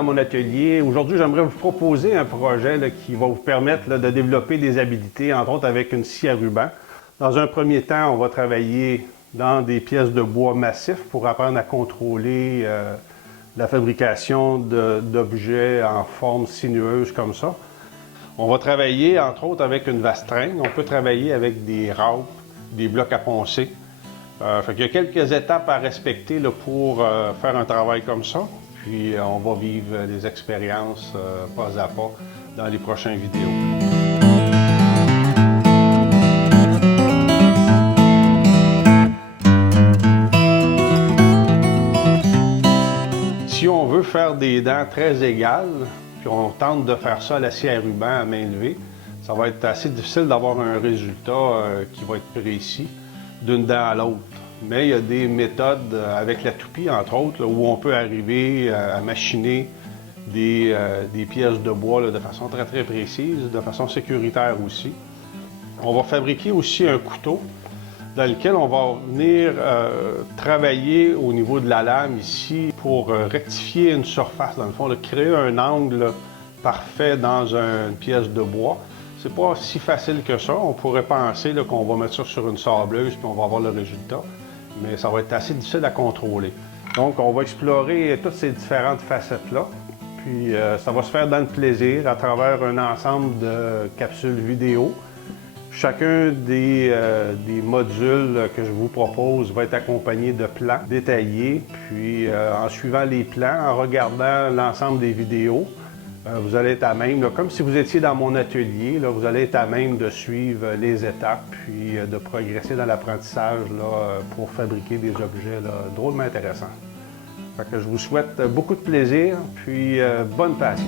dans mon atelier. Aujourd'hui, j'aimerais vous proposer un projet là, qui va vous permettre là, de développer des habiletés, entre autres avec une scie à ruban. Dans un premier temps, on va travailler dans des pièces de bois massif pour apprendre à contrôler la fabrication d'objets en forme sinueuse comme ça. On va travailler, entre autres, avec une vastringue. On peut travailler avec des râpes, des blocs à poncer. Il y a quelques étapes à respecter là, pour faire un travail comme ça. Puis on va vivre des expériences pas à pas dans les prochaines vidéos. Si on veut faire des dents très égales, puis on tente de faire ça à la scie à ruban à main levée, ça va être assez difficile d'avoir un résultat qui va être précis d'une dent à l'autre. Mais il y a des méthodes avec la toupie, entre autres, là, où on peut arriver à machiner des pièces de bois là, de façon très précise, de façon sécuritaire aussi. On va fabriquer aussi un couteau dans lequel on va venir travailler au niveau de la lame ici pour rectifier une surface, dans le fond, de créer un angle parfait dans une pièce de bois. C'est pas si facile que ça. On pourrait penser qu'on va mettre ça sur une sableuse puis on va avoir le résultat, mais ça va être assez difficile à contrôler. Donc, on va explorer toutes ces différentes facettes-là. Puis, ça va se faire dans le plaisir à travers un ensemble de capsules vidéo. Chacun des modules que je vous propose va être accompagné de plans détaillés. Puis, en suivant les plans, en regardant l'ensemble des vidéos, vous allez être à même, là, comme si vous étiez dans mon atelier, là, vous allez être à même de suivre les étapes, puis de progresser dans l'apprentissage pour fabriquer des objets là, drôlement intéressants. Fait que je vous souhaite beaucoup de plaisir, puis bonne passion.